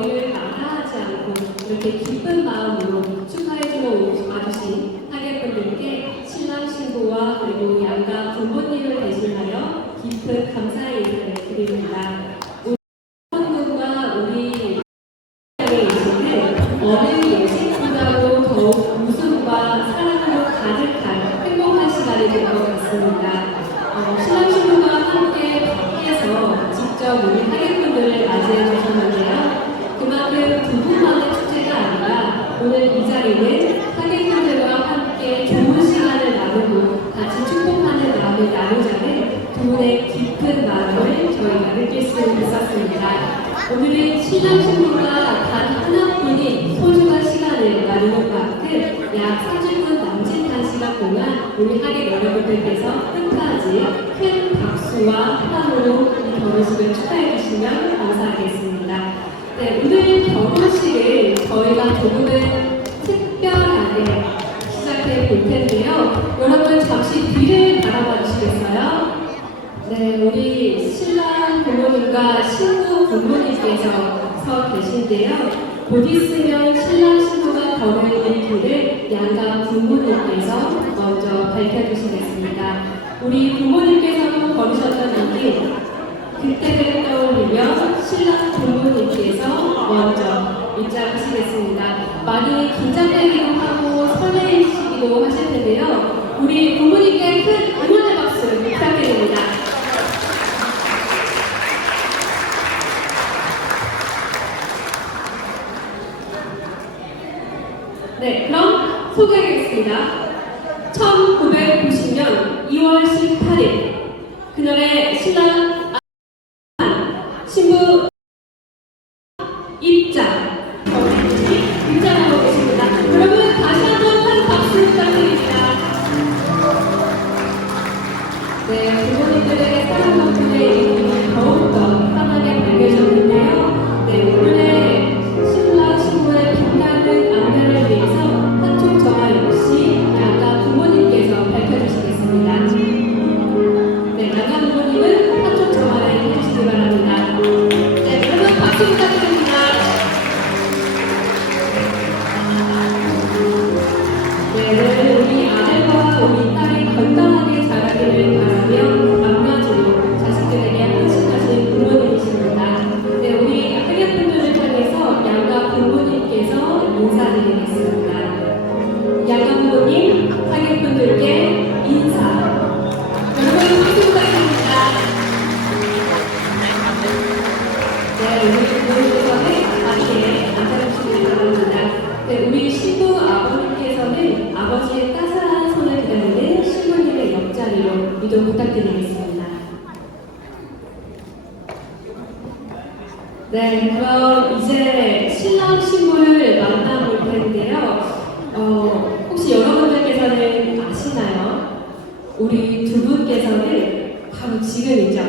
거리를 마다하지 않고 이렇게 기쁜 마음으로 축하해주러 와주신 하객분들께 신랑 신부와 그리고 양가 부모님을 대신하여 깊은 감사의 인사를 드립니다. 어, 신랑 신부가 함께 밖에서 직접 우리 이 자리는 하객분들과 함께 좋은 시간을 나누고 같이 축복하는 마음을 나누자는 두 분의 깊은 마음을 저희가 느낄 수 있었습니다. 오늘은 신랑 신부가 단 하나뿐인 소중한 시간을 나누는 만큼 약 30분 남짓한 시간 동안 우리 하객 여러분들께서 뜻하지 큰 박수와 환호로 이 결혼식을 축하해 주시면 감사하겠습니다. 네, 오늘 결혼식을 저희가 조금은 부모님께서 서 계신데요. 곧 있으면 신랑 신부가 걸을 길을 양가 부모님께서 먼저 밝혀주시겠습니다. 우리 부모님께서도 걸으셨던 이 길, 그때를 떠올리며 신랑 부모님께서 먼저 입장하시겠습니다. 많이 긴장되기도 하고 설레이시기도 하실 텐데요. 우리 부모님께 큰 응원의 박수 부탁드립니다. 네, 그럼 소개하겠습니다. 1990년 2월 18일 그날의 신랑 이동 부탁드리겠습니다. 네, 그럼 이제 신랑 신부를 만나볼 텐데요. 어, 혹시 여러분들께서는 아시나요? 우리 두 분께서는 바로 지금이죠.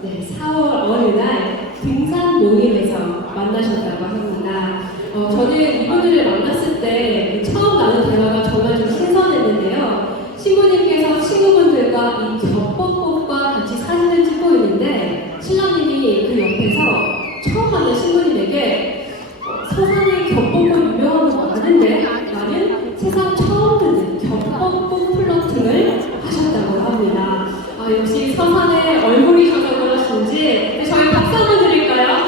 네, 4월 어느 날 등산 모임에서 만나셨다고 합니다. 어, 저는 이분들을 만났을 때 처음 나눈 대화가 정말 좀 신선했는데요. 신부님께서 이 겹벚꽃과 같이 사진을 찍고 있는데 신랑님이 그 옆에서 처음 만난 신부님에게 어, 서산에 겹벚꽃 유명한 거 많은데 나는 세상 처음 듣는 겹벚꽃 플러팅을 하셨다고 합니다. 아, 역시 서산의 얼굴이셔서 그러신지 네, 저희 박수 한번 드릴까요?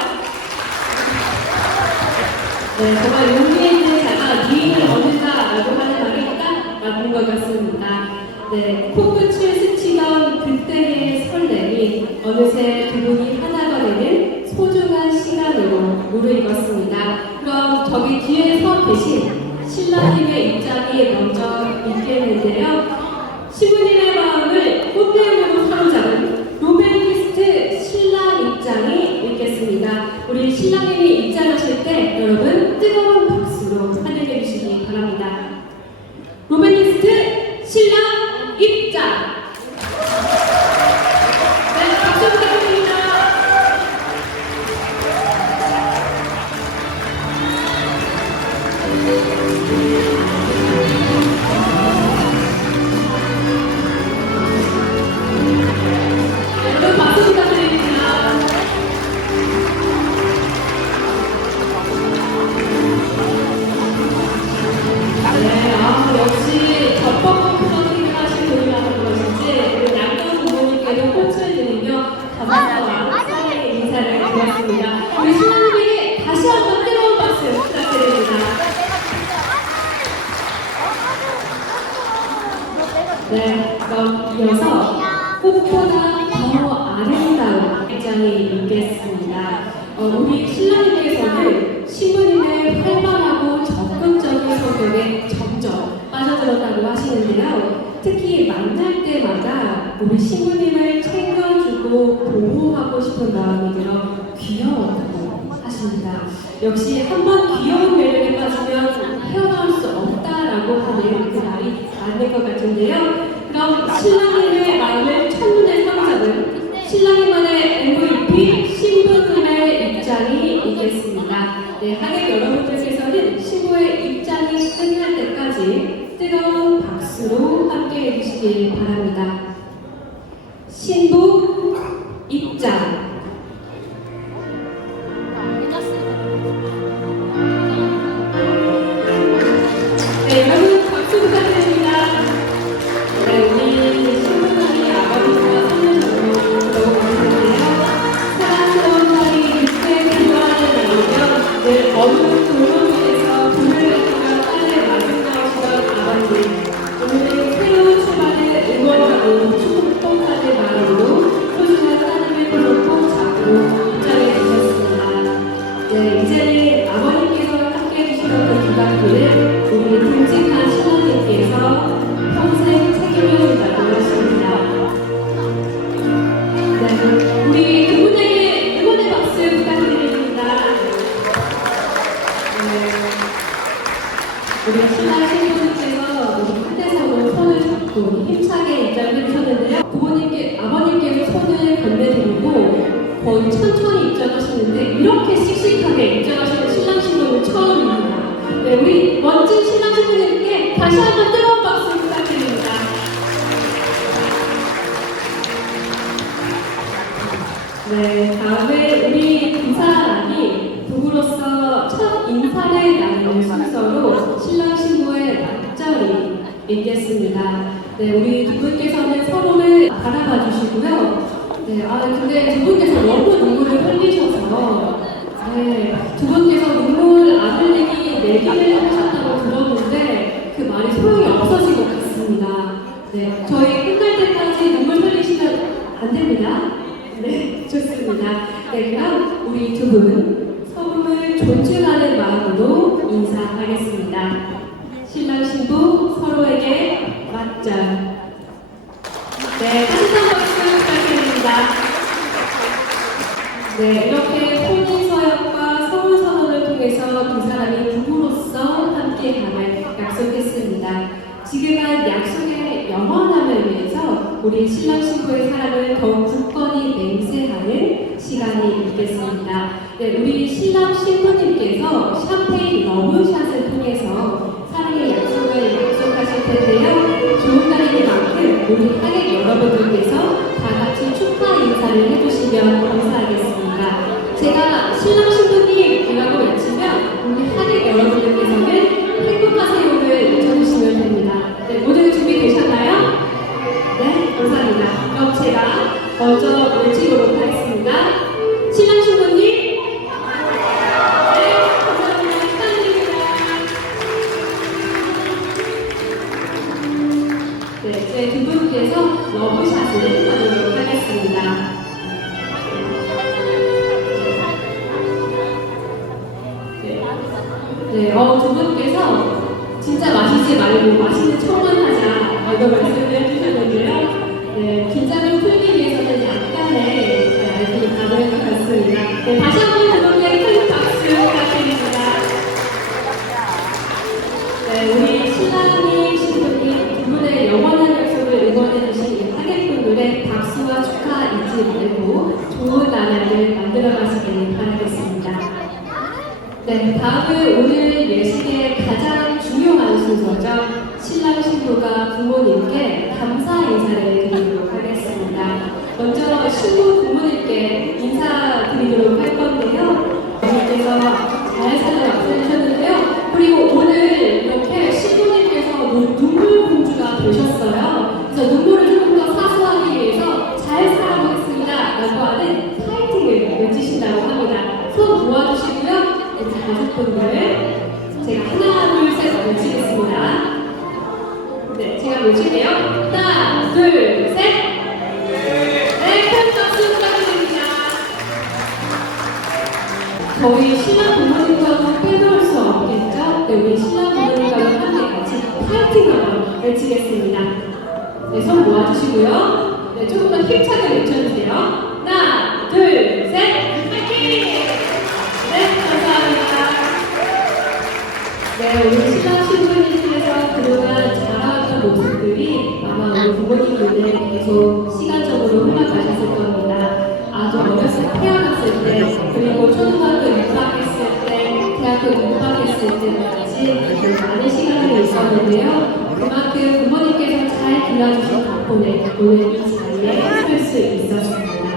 네, 정말 용기 있는 자가 미인을 얻는다라고 하는 말이 딱 맞는 것 같습니다. 네, 코끝을 스치던 그때의 설렘이 어느새 두 분이 하나가 되는 소중한 시간으로 무르익었습니다. 그럼 저기 뒤에 서 계신 신랑님의 입장이 먼저 있겠는데요. 신부님의 마음을 꽃뱀으로 사로잡은 로맨티스트 신랑 입장이 있겠습니다. 우리 신랑님이 입장하실 때 여러분 네, 그럼 이어서 꽃보다 더 아름다운 입장이 있겠습니다. 어, 우리 신랑님께서는 신부님의 활발하고 적극적인 성격에 점점 빠져들었다고 하시는데요. 특히 만날 때마다 우리 신부님을 챙겨주고 보호하고 싶은 마음이 들어 귀여웠다 고 하십니다. 역시 한 번 귀여운 매력에 빠지면 헤어나올 수 없다라고 하는 그 말이 맞는 것 같은데요. 그럼 신랑님의 마음을 첫눈에 사로잡은 신랑님만의 MVP 신부님의 입장이 있겠습니다. 네, 하객 여러분들께서는 신부의 입장이 끝날 때까지 뜨거운 박수로 함께 해주시길 바랍니다. 신부 입장. 있겠습니다. 네, 우리 두 분께서는 서로를 바라봐 주시고요. 네, 아 근데 두 분께서 너무 눈물을 흘리셔서 네, 두 분께서 눈물 안 흘리기 내기를 하셨다고 들었는데 그 말이 소용이 없어진 것 같습니다. 네, 저희 끝날 때까지 눈물 흘리시면 안 됩니다. 네, 좋습니다. 네, 그럼 우리 두 분 서로를 존중하는 마음으로 인사하겠습니다. 신랑 신부 서로에게 맞절. 네, 따뜻한 박수 부탁드립니다. 네, 이렇게 혼인 서약과 서울 선언을 통해서 두 사람이 부부로서 함께함을 약속했습니다. 지금은 약속의 영원함을 위해서 우리 신랑 신부의 사랑을 더욱 굳건히 맹세하는 시간이 있겠습니다. 네, 우리 신랑 신부님께서 샴페인 러브샷을 통해서 텐데요. 좋은 날이니만큼 우리 하객 여러분들께서 다 같이 축하 인사를 해주시면 감사하겠습니다. 제가 신랑 신부님이라고 외치면 우리 하객 여러분 어, 두 분께서 진짜 마시지 말고 맛있는 척만 하자 이거 말씀을 해주셨는데요. 네, 긴장을 풀기 위해서는 약간의 네, 알코올이 가능한 것 같습니다. 네, 다시 한번 두 분께 큰 박수 부탁드립니다. 네, 우리 신랑님, 신부님 두 분의 영원한 약속을 응원해 주신 이 하객분들의 박수와 축하 잊지 말고 좋은 나날을 만들어 가시길 바라겠습니다. 네, 다음은 오늘 순서죠. 신랑 신부가 부모님께 감사 인사를 드리도록 하겠습니다. 먼저 신부 부모님께 인사드리도록 할 건데요. 부모님께서 잘 살아왔으셨는데요. 그리고 오늘 이렇게 신부님께서 눈- 눈물 공주가 되셨어요. 그래서 눈물을 조금 더 사수하기 위해서 잘 살아보겠습니다. 라고 하는 파이팅을 외치신다고 합니다. 손 모아주시고요. 가족분들 제가 하나 둘셋 외치겠습니다. 네, 제가 보여줄게요. 하나, 둘, 셋. 네, 큰 박수 부탁드립니다. 저희 신랑 부모님과도 빼놓을 수 없겠죠? 네, 우리 신랑 부모님과도 함께 같이 파이팅으로 외치겠습니다. 네, 손 모아주시고요. 네, 조금 더 힘차게 외쳐주세요. 하나, 둘, 네, 우리 신랑 신부님께서 그동안 자라왔던 모습들이 아마 우리 부모님들은 계속 시간적으로 흘러가셨을 겁니다. 아주 어렸을 때 태어났을 때, 그리고 초등학교 입학했을 때, 대학교 입학했을 때까지 많은 시간이 있었는데요. 그만큼 부모님께서 잘 길러주신 덕분에 오늘 이 자리에 설수 있었습니다.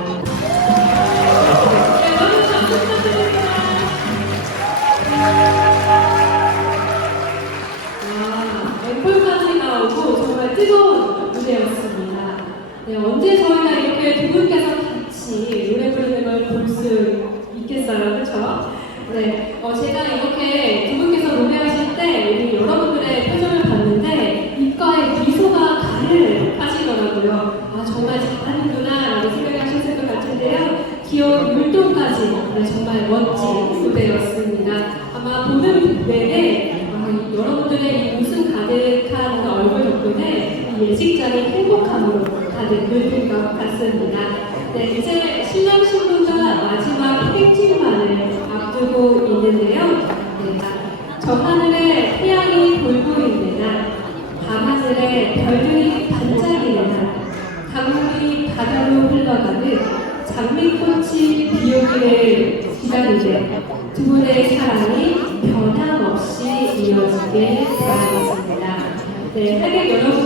네, 언제 저희가 이렇게 두 분께서 같이 노래 부르는 걸 볼 수 있겠어요, 그렇죠? 네, 어, 제가 이렇게 두 분께서 노래하실 때 우리 여러분들의 표정을 봤는데 입가에 미소가 가득하시더라고요. 아, 정말 잘하는구나라고 생각하셨을 것 같은데요. 귀여운 율동까지 네, 정말 멋진 무대였습니다. 아마 보는 내내 아, 여러분들의 이 웃음 가득한 얼굴 덕분에 이 예식장이 행복함으로 가득 물든 것 같습니다. 네, 이제 신랑 신부가 마지막 행진만을 앞두고 있는데요. 네, 저 하늘에 태양이 돌고 있는 날, 밤하늘에 별들이 반짝이는 날, 강물이 바다로 흘러가는 장미꽃이 비오기를 기다리는 두 분의 사랑이 변함없이 이어지길 바라겠습니다. 네, 하객 여러분.